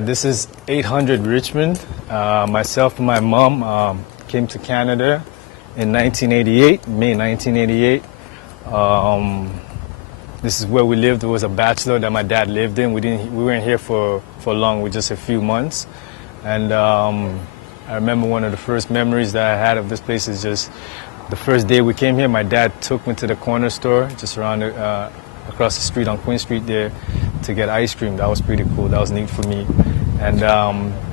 This is 800 Richmond. Myself and my mom came to Canada in 1988, May 1988. This is where we lived. It was a bachelor that my dad lived in. We weren't here for long, with just a few months. And I remember one of the first memories that I had of this place is just the first day we came here. My dad took me to the corner store just around across the street on Queen Street there to get ice cream. That was pretty cool. That was neat for me. And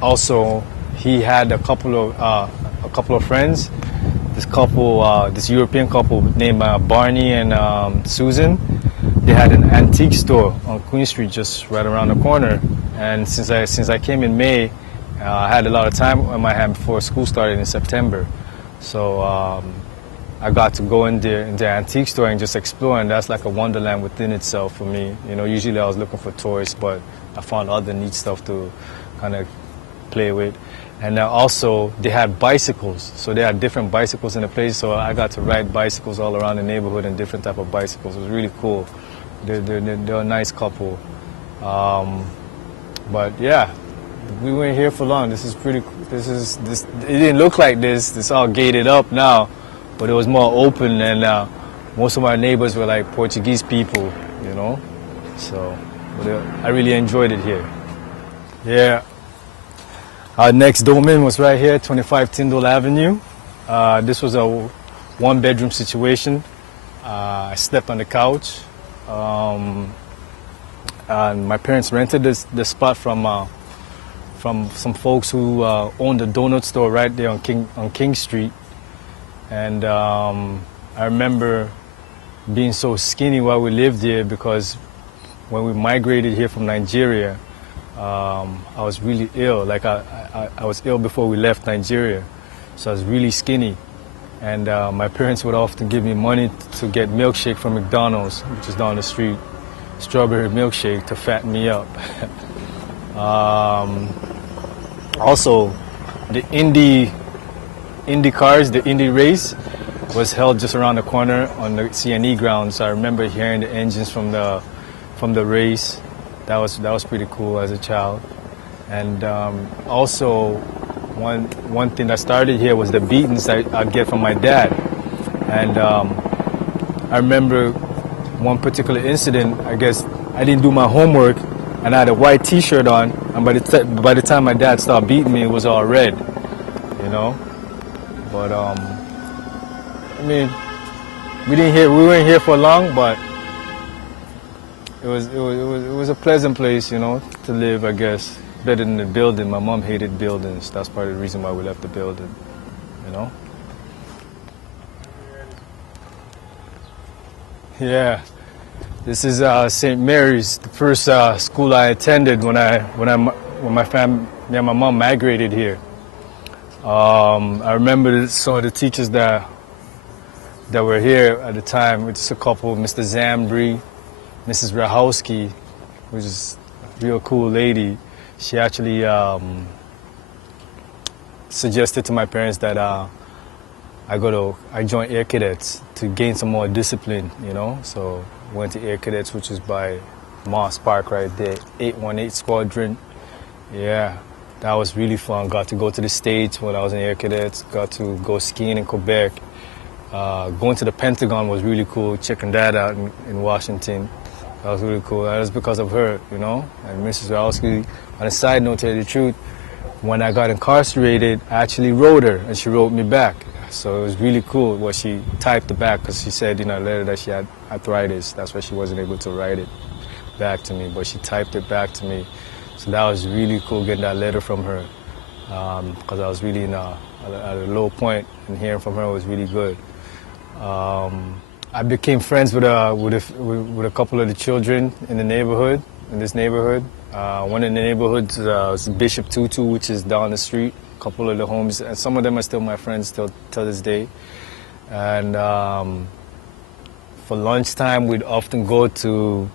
also, he had a couple of friends. This European couple named Barney and Susan. They had an antique store on Queen Street, just right around the corner. And since I came in May, I had a lot of time on my hand before school started in September. So I got to go in the antique store and just explore, and that's like a wonderland within itself for me. You know, usually I was looking for toys, but I found other neat stuff to kind of play with. And also, they had bicycles, so they had different bicycles in the place, so I got to ride bicycles all around the neighborhood and different type of bicycles. It was really cool. They're a nice couple. But yeah, we weren't here for long. This is pretty cool. It didn't look like this. It's all gated up now, but it was more open, and most of our neighbors were like Portuguese people, you know. So I really enjoyed it here. Yeah. Our next domain was right here, 25 Tyndall Avenue. This was a one-bedroom situation. I slept on the couch. And my parents rented the spot from some folks who owned a donut store right there on King Street. And I remember being so skinny while we lived here, because when we migrated here from Nigeria, I was really ill. Like I was ill before we left Nigeria, so I was really skinny. And my parents would often give me money to get milkshake from McDonald's, which is down the street, strawberry milkshake, to fatten me up. Also, the Indy cars, the Indy race, was held just around the corner on the CNE grounds. So I remember hearing the engines from the race. That was pretty cool as a child. And also, one thing that started here was the beatings I'd get from my dad. And I remember one particular incident. I guess I didn't do my homework, and I had a white T-shirt on. And by the time my dad started beating me, it was all red, you know. But I mean, we weren't here for long, but it was a pleasant place, you know, to live, I guess. Better than the building. My mom hated buildings. That's part of the reason why we left the building, you know. Yeah, this is St. Mary's, the first school I attended when my family, me and my mom migrated here. I remember some of the teachers that were here at the time. It's just a couple, Mr. Zambri, Mrs. Rahowski, which is a real cool lady. She actually suggested to my parents that I join Air Cadets to gain some more discipline, you know. So went to Air Cadets, which is by Moss Park right there, 818 Squadron. Yeah, that was really fun. Got to go to the States when I was in Air Cadets. Got to go skiing in Quebec. Going to the Pentagon was really cool. Checking that out in Washington. That was really cool. That was because of her, you know. And Mrs. Rowski, on a side note, to tell you the truth, when I got incarcerated, I actually wrote her, and she wrote me back. So it was really cool what she typed it back, because she said in her letter that she had arthritis. That's why she wasn't able to write it back to me, but she typed it back to me. So that was really cool, getting that letter from her, because I was really at a low point, and hearing from her was really good. I became friends with a couple of the children in this neighborhood. One in the neighborhood was Bishop Tutu, which is down the street. A couple of the homes, and some of them are still my friends till this day. And for lunchtime, we'd often go to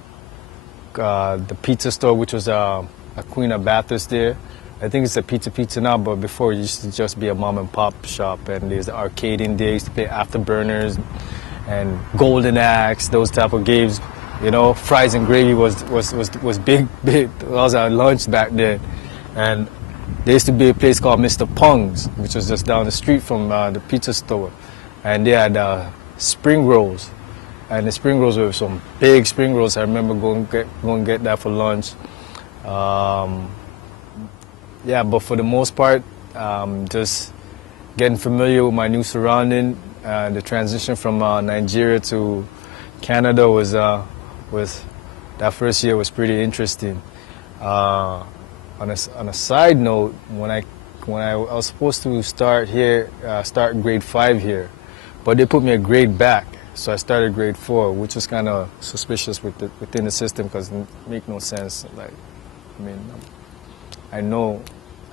the pizza store, which was a Queen of Bathurst there. I think it's a pizza now, but before it used to just be a mom and pop shop. And there's the arcade in there. Used to play Afterburners and Golden Axe, those type of games. You know, fries and gravy was big. That was our lunch back then. And there used to be a place called Mr. Pung's, which was just down the street from the pizza store. And they had spring rolls. And the spring rolls were some big spring rolls. I remember going get that for lunch. Yeah, but for the most part, just getting familiar with my new surrounding. The transition from Nigeria to Canada was that first year was pretty interesting. On a side note, when I was supposed to start here, start grade 5 here, but they put me a grade back, so I started grade 4, which was kind of suspicious within the system because it make no sense. Like, I mean, I know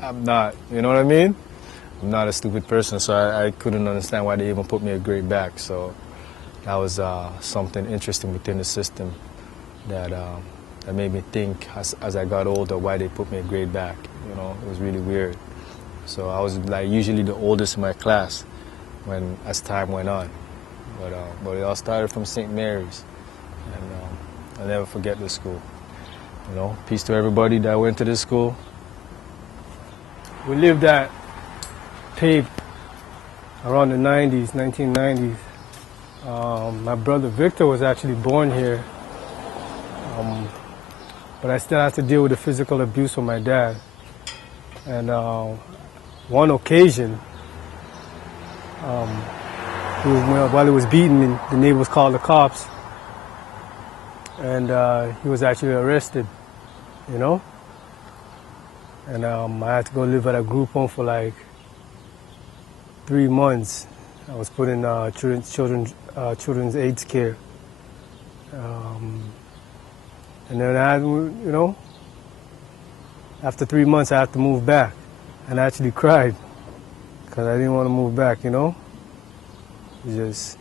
I'm not, you know what I mean? I'm not a stupid person, so I couldn't understand why they even put me a grade back. So that was something interesting within the system that made me think as I got older why they put me a grade back. You know, it was really weird. So I was like usually the oldest in my class as time went on. But it all started from St. Mary's, and I'll never forget this school. You know, peace to everybody that went to this school. We lived at Pape around the 90s, 1990s. My brother Victor was actually born here, but I still had to deal with the physical abuse from my dad. And one occasion, while he was beating me, the neighbors called the cops, and he was actually arrested, you know? And I had to go live at a group home for like 3 months. I was put in children's AIDS care. And then after 3 months I had to move back. And I actually cried because I didn't want to move back, you know? It's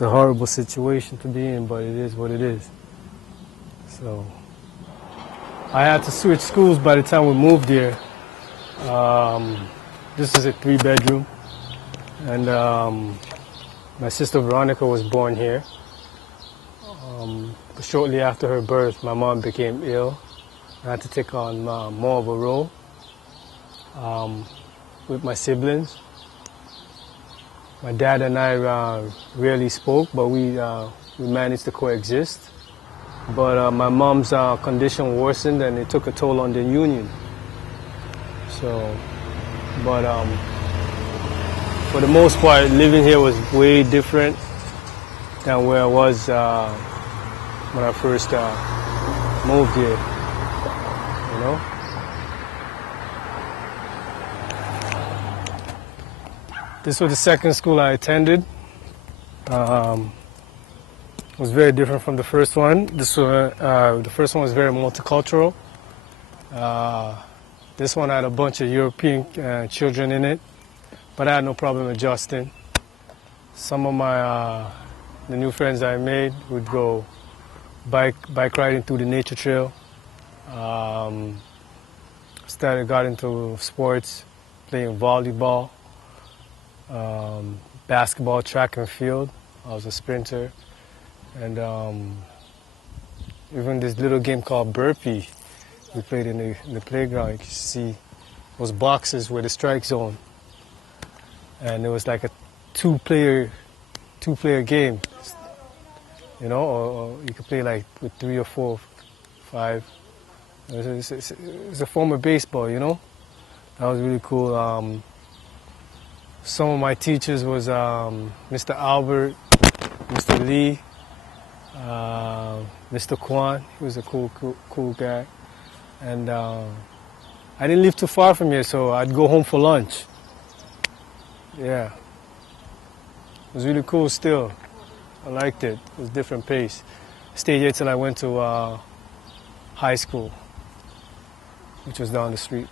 a horrible situation to be in, but it is what it is. So I had to switch schools by the time we moved here. This is a 3-bedroom. And my sister Veronica was born here. But shortly after her birth, my mom became ill. I had to take on more of a role with my siblings. My dad and I rarely spoke, but we managed to coexist. But my mom's condition worsened, and it took a toll on the union. So, but for the most part, living here was way different than where I was when I first moved here, you know? This was the second school I attended. It was very different from the first one. The first one was very multicultural. This one had a bunch of European children in it, but I had no problem adjusting. Some of the new friends I made would go bike riding through the nature trail. Got into sports, playing volleyball, basketball, track and field. I was a sprinter. And even this little game called Burpee, we played in the playground. You can see those boxes were the strike zone. And it was like a two-player game, you know, or you could play like with 3 or 4, 5. It's a form of baseball, you know. That was really cool. Some of my teachers was Mr. Albert, Mr. Lee, Mr. Kwan. He was a cool guy. And I didn't live too far from here, so I'd go home for lunch. Yeah. It was really cool still. I liked it. It was a different pace. Stayed here till I went to high school, which was down the street.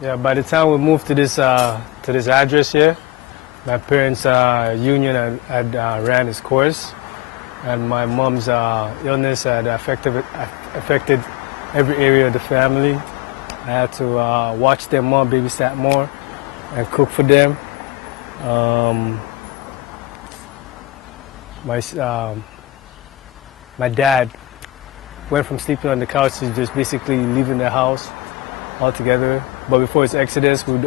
Yeah, by the time we moved to this address here, my parents' union had ran its course, and my mom's illness had affected every area of the family. I had to watch them more, babysat more, and cook for them. My dad went from sleeping on the couch to just basically leaving the house altogether. But before his exodus, we'd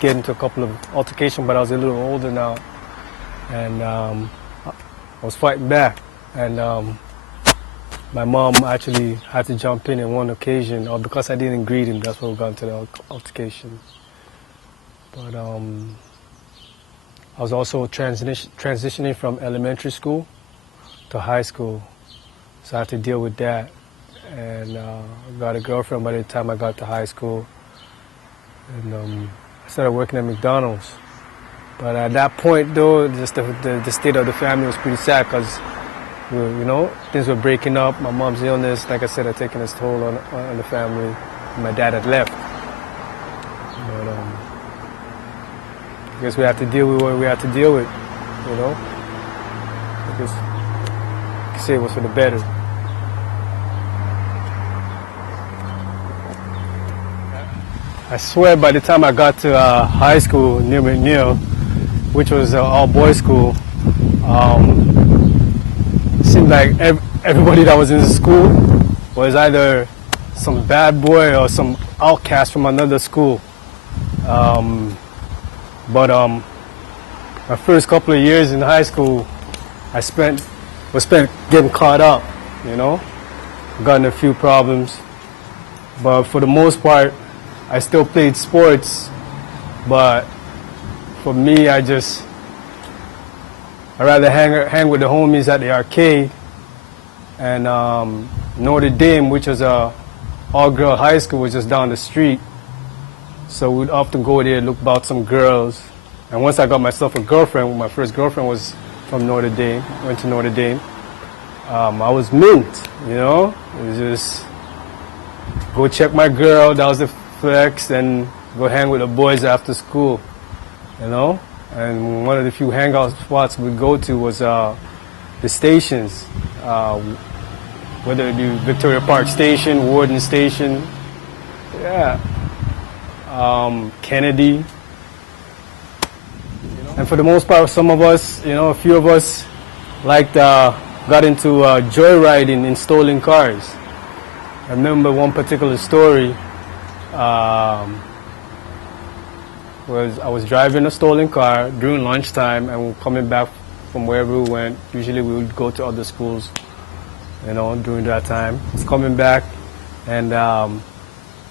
get into a couple of altercations, but I was a little older now. And I was fighting back. And my mom actually had to jump in on one occasion, or because I didn't greet him, that's why we got into the altercation. But I was also transitioning from elementary school to high school, so I had to deal with that. And I got a girlfriend by the time I got to high school, and I started working at McDonald's. But at that point, though, just the state of the family was pretty sad because, you know, things were breaking up. My mom's illness, like I said, had taken its toll on the family. My dad had left. But I guess we have to deal with what we have to deal with, you know. I guess you could say it was for the better. I swear by the time I got to high school near McNeil, which was an all-boys school, it seemed like everybody that was in the school was either some bad boy or some outcast from another school. But my first couple of years in high school, was spent getting caught up, you know, got in a few problems. But for the most part, I still played sports, but for me, I'd rather hang with the homies at the arcade. And Notre Dame, which was a all-girl high school, was just down the street. So we'd often go there, look about some girls. And once I got myself a girlfriend, my first girlfriend was from Notre Dame, went to Notre Dame. I was mint, you know? It was just go check my girl, that was the flex, and go hang with the boys after school, you know? And one of the few hangout spots we'd go to was the stations, whether it be Victoria Park Station, Warden Station, yeah, Kennedy. You know? And for the most part, some of us, you know, a few of us got into joyriding in stolen cars. I remember one particular story. I was driving a stolen car during lunchtime, and we were coming back from wherever we went. Usually we would go to other schools, you know, during that time. I was coming back, and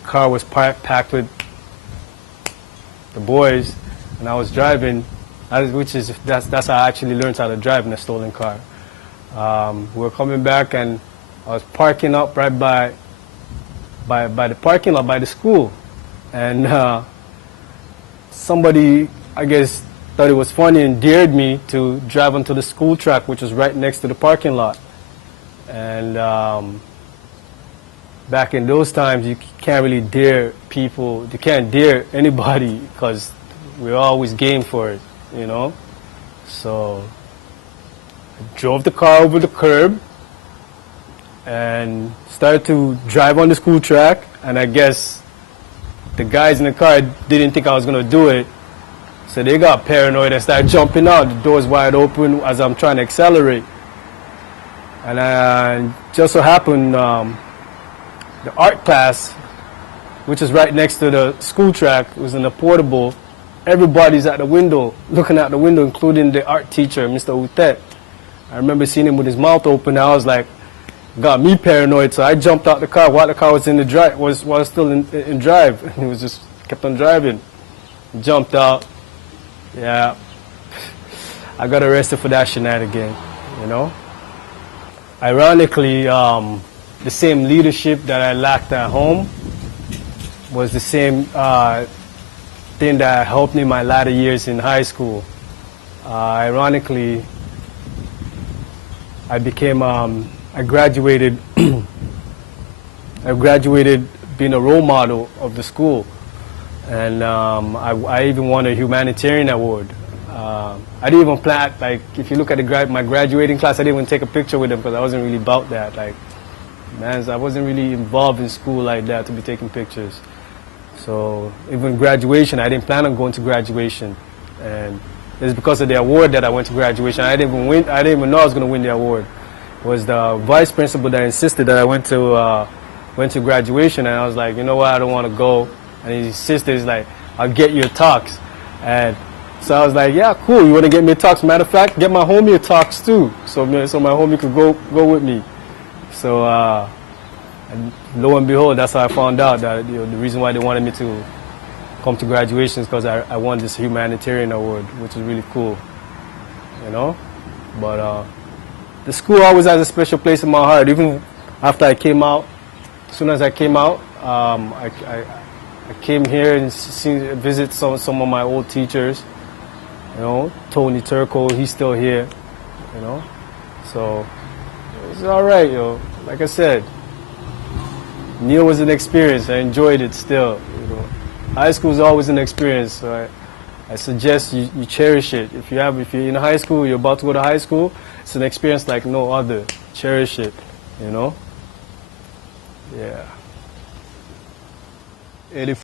car was packed with the boys, and I was driving, that's how I actually learned how to drive in a stolen car. We were coming back, and I was parking up right by the parking lot by the school, and somebody, I guess, thought it was funny and dared me to drive onto the school track, which was right next to the parking lot. And back in those times, you can't really dare people, you can't dare anybody because we're always game for it, you know? So I drove the car over the curb and started to drive on the school track, and I guess the guys in the car didn't think I was going to do it, so they got paranoid and started jumping out. The door's wide open as I'm trying to accelerate. And just so happened, the art class, which is right next to the school track, was in the portable. Everybody's at the window, looking out the window, including the art teacher, Mr. Utet. I remember seeing him with his mouth open, and I was like, got me paranoid, so I jumped out the car while the car was in the drive, was still in drive, and he was just kept on driving. Jumped out, yeah. I got arrested for that shenanigan, you know. Ironically, the same leadership that I lacked at home was the same thing that helped me in my latter years in high school. Ironically, I graduated I graduated being a role model of the school, and I even won a humanitarian award. I didn't even plan, like, if you look at my graduating class, I didn't even take a picture with them because I wasn't really about that. Like, man, I wasn't really involved in school like that to be taking pictures. So even graduation, I didn't plan on going to graduation, and it's because of the award that I went to graduation. I didn't even know I was going to win the award. was the vice principal that insisted that I went to graduation, and I was like, you know what, I don't want to go. And he insisted, he's like, I'll get you a tux. And so I was like, yeah, cool, you want to get me a tux? Matter of fact, get my homie a tux too, so my homie could go with me. So and lo and behold, that's how I found out that the reason why they wanted me to come to graduation is because I won this humanitarian award, which is really cool, you know. But the school always has a special place in my heart. Even after I came out, as soon as I came out, I came here and visit some of my old teachers. You know, Tony Turco, he's still here. You know, so it's all right, yo. Like I said, Neil was an experience. I enjoyed it still. You know, high school is always an experience. So I suggest you cherish it. If you're in high school, you're about to go to high school, it's an experience like no other. Cherish it. You know. Yeah.